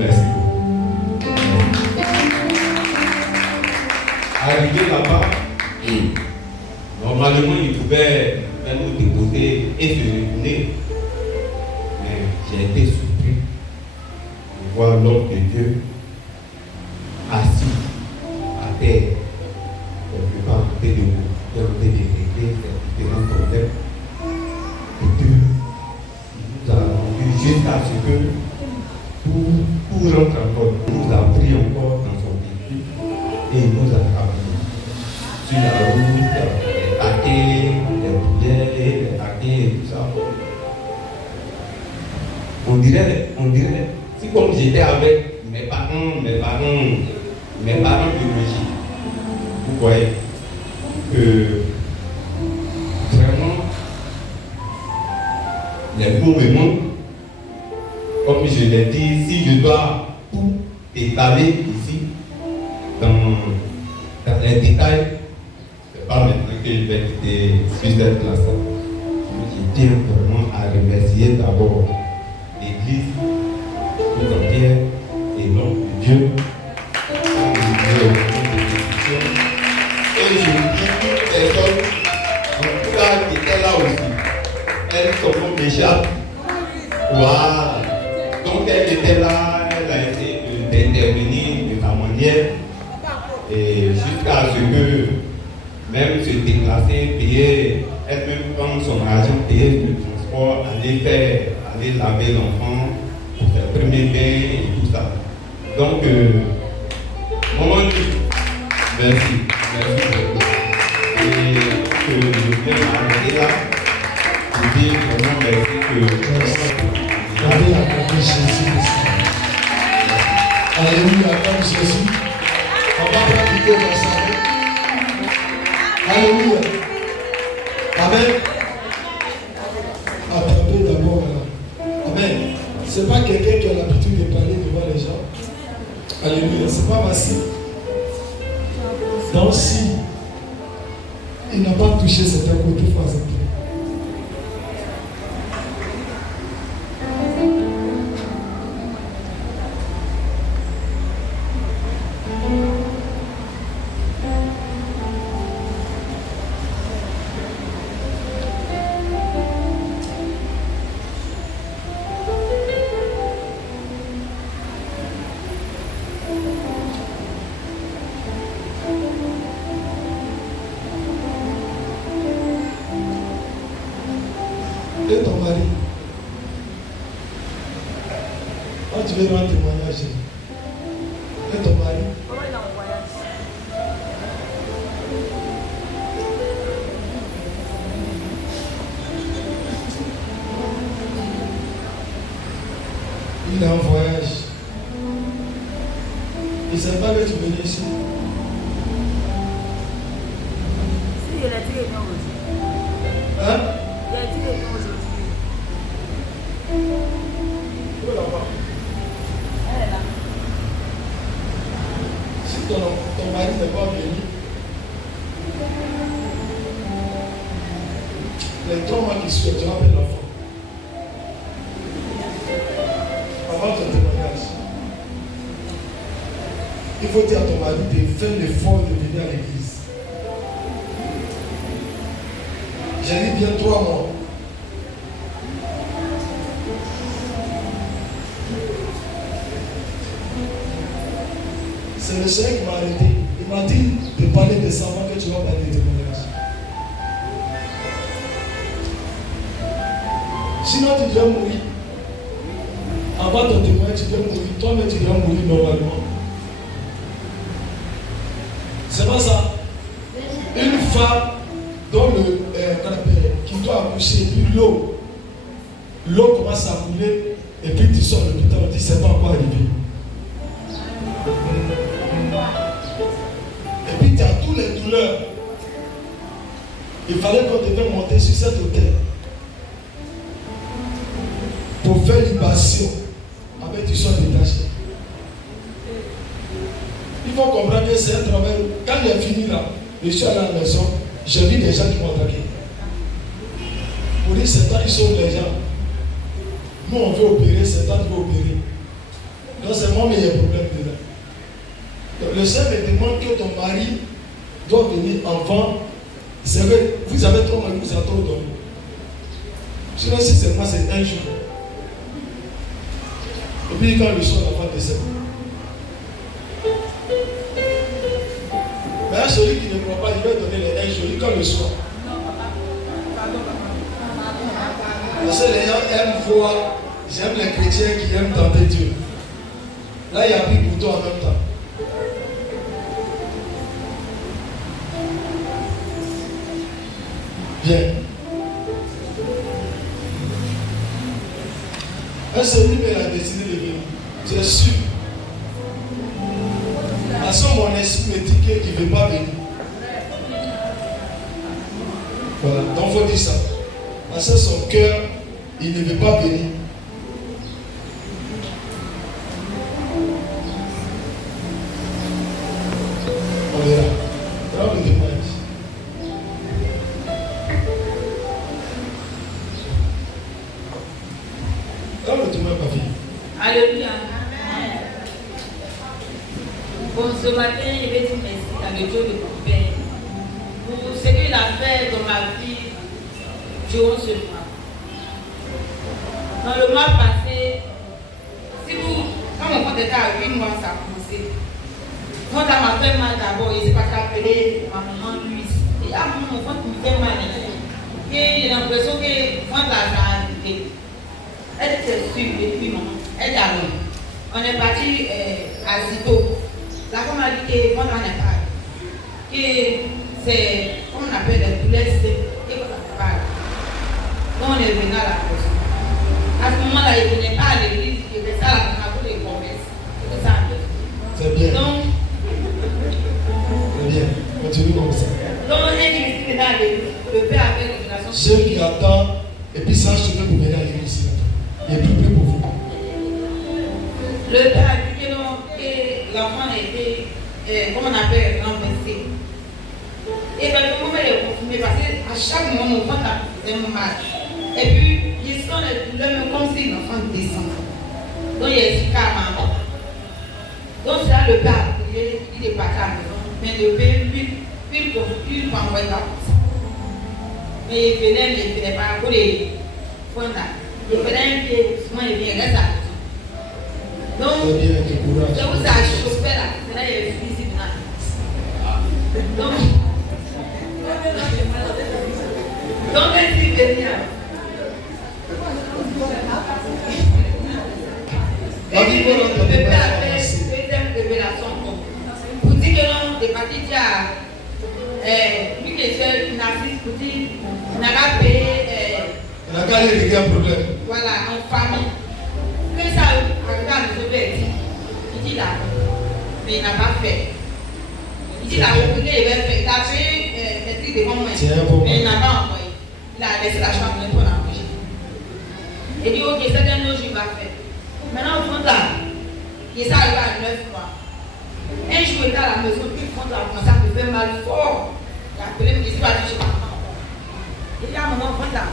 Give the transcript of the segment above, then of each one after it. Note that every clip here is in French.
Merci beaucoup. Arrivé là-bas, normalement il pouvait même nous déposer et se retourner. Mais j'ai été surpris de voir l'homme de Dieu assis à terre, quelque part à côté de vous, et en train de régler ces différents problèmes. Et Dieu nous a rendu jusqu'à ce que tout rentre encore. Il nous a pris encore dans son véhicule et il nous a ramené sur la route, les taquets, les poulets, les taquets et tout ça. On dirait, si comme j'étais avec mes parents biologiques, vous voyez que vraiment les mots me manquent. Comme je l'ai dit, si je dois tout étaler ici, dans les détails, ce n'est pas maintenant que je vais quitter sur cette place. Je tiens vraiment à remercier d'abord l'Église tout entière et l'homme de Dieu. Et je dis toutes les personnes, en tout cas, qui étaient là aussi, elles sont déjà. Voilà. Donc elle était là, elle a essayé d'intervenir de sa manière et jusqu'à ce que même se déplacer, payer, elle-même prendre son argent, payer le transport, aller laver l'enfant pour ses premiers bains et tout ça. Donc, maman, merci beaucoup. Et que je viens m'arrêter là pour dire vraiment merci que Allez, acclamer Jésus. Alléluia, acclame Jésus. On va pratiquer dans sa vie. Alléluia. Amen. Attendez d'abord là. Amen. Ce n'est pas quelqu'un qui a l'habitude de parler devant les gens. Alléluia. Ce n'est pas facile. Donc si il n'a pas touché certains côtés, il faut accepter. Et ton mari, quand tu veux rendre témoignage, et ton mari, il est en voyage. il est en voyage. Il ne sait pas que tu venais ici. Si, il a dit qu'il est aujourd'hui. Hein? Il a dit qu'il est aujourd'hui. Où est la femme? Elle est là. Si ton mari n'est pas venu, les 3 mois qui suivent, tu rappelles l'enfant. Avant ton témoignage, il faut dire à ton mari de faire l'effort de venir à l'église. J'ai dit bien 3 mois. C'est le Seigneur qui m'a arrêté. Il m'a dit de parler de ça avant que tu vas parler de témoignage. Sinon, tu dois mourir. Avant ton témoignage, tu dois mourir. Toi-même, tu dois mourir normalement. C'est pas ça. Une femme dont qui doit accoucher, puis l'eau commence à couler, et puis tu sors de l'hôpital, on dit c'est pas encore arrivé. Et puis tu as tous les douleurs. Il fallait qu'on devait monter sur cet hôtel pour faire libation avec du sang détaché. Il faut comprendre que c'est un travail. Quand il est fini là, je suis allé à la maison, j'ai vu des gens qui m'ont attaqué. Pour dire, c'est temps, ils sauvent les gens. Nous, on veut opérer, c'est temps de opérer. Donc c'est moi, mais il y a un problème dedans. Donc, le Seigneur me demande que ton mari doit venir avant. C'est vrai, vous avez trop mal, vous avez trop dormi. Sinon, si c'est moi, c'est un jour. Et puis quand le soir, la femme décède. Mais à celui qui ne croit pas, il va donner les un jour. Quand le soir. Parce que les gens aiment voir, j'aime les chrétiens qui aiment tenter Dieu. Là, il y a pris pour toi en même temps. Bien. Un seul il a décidé de venir. Tu es sûr. Parce que mon esprit me dit qu'il ne veut pas venir. Voilà, donc il faut dire ça. Parce que son cœur, il ne veut pas venir. On verra. Dans le témoignage. Dans le témoignage, pas fini. Alléluia. Bon, ce matin, je vais dire merci à le Dieu de mon Père pour ce qu'il a fait dans ma vie durant ce mois. Dans le mois passé, si vous, quand mon compte était à 8 mois, ça a commencé. Quand ça m'a fait mal d'abord, il s'est pas appelé ma maman Louise. Et là, mon enfant me fait mal. Et j'ai l'impression que quand ça a arrivé, elle était sûre depuis maman. Elle est allée. On est parti à Zito. La femme a dit que quand on est pas, que c'est, comme on appelle les douleurs, et qu'on n'a pas. Donc on est venu à la maison. À ce moment-là, il ne venait pas à l'église, il restait à la maison pour les promesses. C'est ça. C'est bien. Donc, c'est bien. Continue comme ça. donc, un Christ venait à l'église, le père avait une relation. Ceux qui attendent, et puis ça, je te pour venir à l'église. Il est plus près pour vous. Le père a dit que non, que l'enfant était, comment on appelle, renversé. Et bien, le moment est confirmé parce qu'à chaque moment, mon ventre a fait mal. Et puis, je sens les douleurs comme si l'enfant descend. Donc, il est expliqué à maman. Donc, c'est là le père a prié, il est parti à la maison. Mais le père, lui, m'envoie là. Mais il venait pas pour les fonds là. Il venait que souvent il vient rester à la maison. Donc, je vous ai chauffé là. C'est là il est physique. Donc, elle dit venir. Le père a fait une deuxième révélation pour dire que non, des parties lui qui est narcisse, pour dire qu'il n'a pas payé. Il n'a qu'à aller régler un problème. Voilà, en famille. Que ça arrive à nous dire, il dit là, mais il n'a pas fait. Il dit là, il va faire. Il a fait des trucs devant moi, mais il n'a pas envoyé. Il a laissé la chambre pour l'envoyer. Il dit, ok, c'est un autre jour, il va faire. Maintenant, au fond là, il s'est arrivé à 9 mois. Un jour, il était à la maison, puis le fond là, commencé à me faire mal fort. Il a appelé, il dit, va dire, je vais il dit, à un moment, fond là.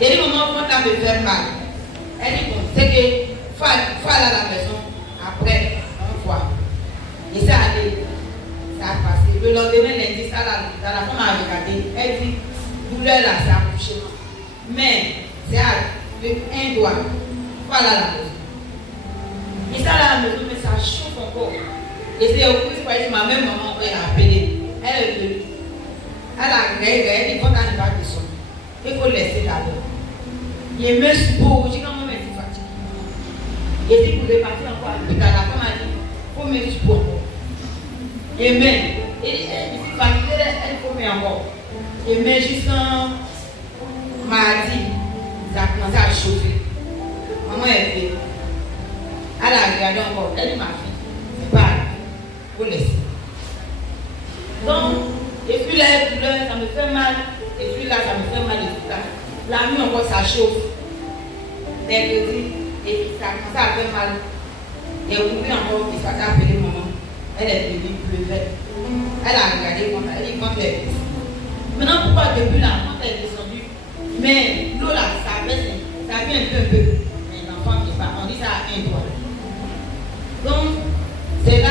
Il dit, maman, quand ça me fait mal, elle dit, bon, c'est que faut aller à la maison après, une fois. Et ça allait, ça a passé. Le lendemain, lundi, ça la femme a regardé, elle dit, douleur là, ça a couché. Mais, c'est un doigt, faut aller à la maison. Et ça à la maison, mais ça chauffe encore. Et c'est au coup, c'est ma même maman, elle a appelé, elle est venue. Elle a regardé, elle dit, quand elle n'est pas de son, il faut laisser d'abord. Il me suppose, je dis quand même c'est fatigué. Et si vous voulez partir encore à l'hôpital, la femme a dit, il faut me supporter. Et même, elle est fatiguée, elle faut me encore. Et même jusqu'en mardi, ça a commencé à chauffer. Maman est venue. Elle a regardé encore, elle dit ma fille, c'est pas grave, il faut laisser. Donc, et puis là, ça me fait mal, et puis là, ça me fait mal, et puis là. La nuit encore ça chauffe. Mercredi, et puis ça commence à faire mal. Et oublie encore, il s'est appelé maman. Elle est venue pleurer. Elle a regardé comme ça, elle dit quand elle est descendue. Maintenant, pourquoi depuis là, quand elle est descendue, mais l'eau là, ça baisse, ça vient un peu. Mais non, l'enfant qui part, on dit ça à un doigt. Donc, c'est là,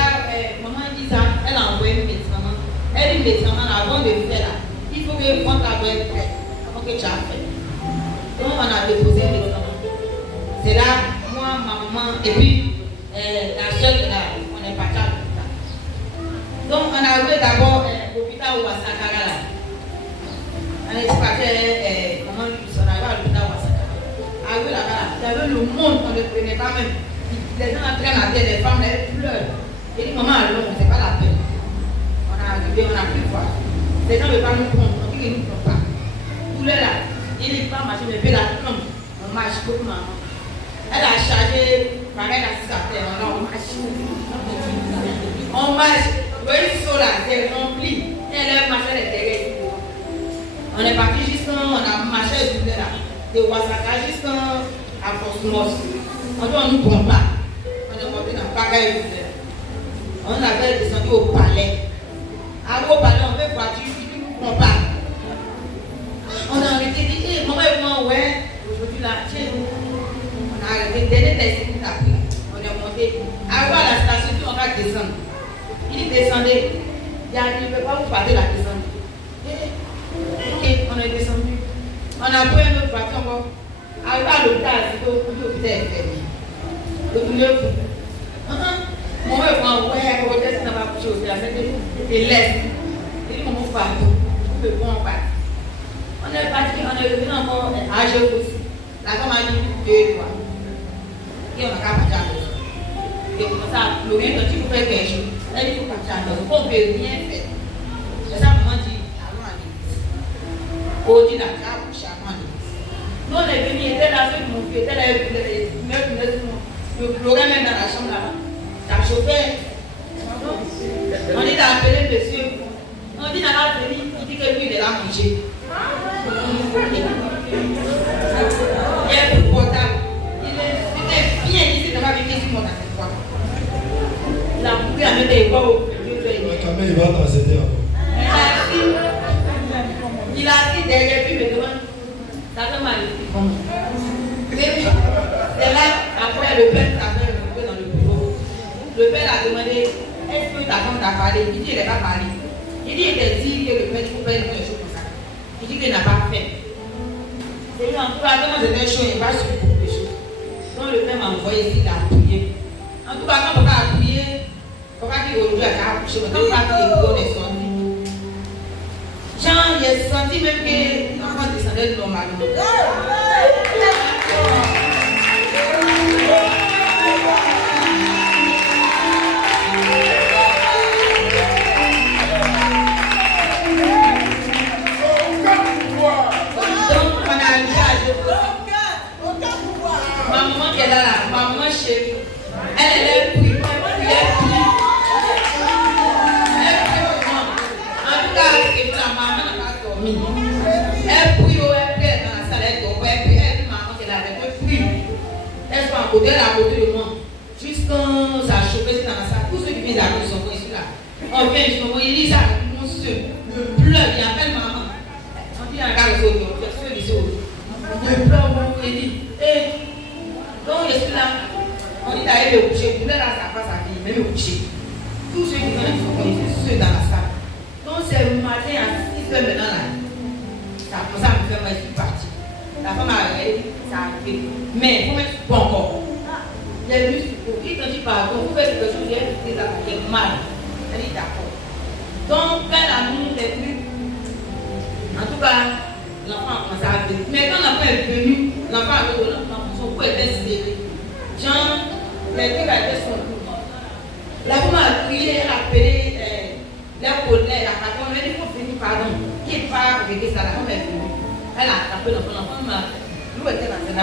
maman dit ça, elle a envoyé le médicament. Elle dit le médicament, avant de faire là, il faut que prendre la voie prête, avant que tu as fait. Donc, on a déposé le médicament. C'est là, moi, ma maman, et puis la soeur là, on est parti à l'hôpital. Donc, on a arrivé d'abord à l'hôpital Ouassakara là. On est parti, on est arrivé à l'hôpital Ouassakara. Arrivé là-bas, il y avait le monde, on ne le prenait pas même. Les gens entraînent la tête, les femmes, elles pleurent. Et dit, maman, alors, c'est pas la peine. On a arrivé, on a pu voir. Les gens ne veulent pas nous prendre, on dit qu'ils ne nous prennent pas. Tout le là, il n'est pas marché, mais puis la tombe, on marche beaucoup, maman. Elle a chargé, pareil, la à terre, on marche. On marche, vous voyez, ce là, c'est rempli. Elle a marché les terrains. On est parti jusqu'à, on a marché là, de Ouassaka jusqu'à Cosmos. On ne nous prend pas. On est monté dans le pagaille. On avait descendu au palais. Au palais, on veut voiture, il ne nous prend pas. On a arrêté, dit, hé, maman, ouais, aujourd'hui là, tiens, on a arrêté, dernier test, on est monté. Arrivé à la station, on va descendre. Il descendait. Il a dit, il ne peut pas vous parler la descente. Ok, on est descendu. On a pris une autre voiture encore. Arrivé à l'hôpital, l'hôpital est fermé. Donc, il est fou. Mon père m'a dit, ouais, on va descendre dans ma couche. Il laisse. Il dit, maman, partout. Je peux pas en partir. On est parti, on est revenu encore à Géo aussi. La femme a dit, 2 fois. Et on a qu'à partir à l'autre. Et on commence à pleurer, quand il faut faire quelque chose. Elle dit, il faut partir à l'autre. On ne peut rien faire. C'est ça, maman dit, allons à l'église. On dit, la table, allons à l'église. Nous, on est venus, il était là, mon fils, il était là, je pleurais même dans la chambre là-bas. Ça chauffait. On dit d'appeler le monsieur. On dit d'aller venir, il dit que lui, il est là manger. Il est plus portable. Il est bien ici, il va venir sur mon affaire. Il a coupé à mettre des voix au Quand il va dans cette heure. Il a dit derrière lui, mais devant. Ça fait mal. C'est là, après le père s'avait rentré dans le bureau. Le père a demandé, est-ce que ta femme t'a parlé? Il dit, il n'a pas parlé. Il dit, il t'a dit que le père, il faut faire des choses comme ça. Il dit qu'il n'a pas fait. C'est lui, en tout cas, quand c'était chaud, il va sur beaucoup de choses. Donc le père m'a envoyé ici, il a appuyé. En tout cas, quand on va appuyer, on va dire aujourd'hui, il a accouché, mais quand on va appuyer, on est sorti. Jean, il a senti même que l'enfant descendait normalement. Ma maman qui est là, ma maman chérie, elle est pris, elle prie. En tout cas, la maman n'a pas dormi. Elle prie, elle prie dans la salle, elle dort, elle prie, maman qui est là, elle prie. Elle soit à côté, elle est à côté de moi. Jusqu'à ça chauffait dans la salle. Tous ceux qui viennent d'arriver sont ici là. On vient ici, il dit ça, monsieur, le pleure, il appelle maman. On dit, regarde le autres, ceux ici autour. Le pleure, il dit, donc je suis là, on dit d'aller me coucher, vous là, ça passe à vie, même me coucher. Tous ceux qui viennent sont ici, ceux dans la salle. Donc c'est le matin à 6h maintenant là. Ça a commencé à me faire, moi je suis partie. La femme a dit, ça a fait. Mais il faut mettre pas encore. J'ai vu ce coup, il te dit pardon, vous faites quelque chose, j'ai mal. Elle dit d'accord. Donc quand la nuit est venue, en tout cas, l'enfant a commencé à venir. Mais quand l'enfant est venu, l'enfant a dit, son cou était serré. Jean, les deux étaient son cou. La femme a crié, elle a appelé les collègues, la patronne, elle dit, il faut venir, pardon. Qui n'est pas avec ça, la femme est venue. Elle a tapé l'enfant, l'enfant m'a. L'eau était dans cette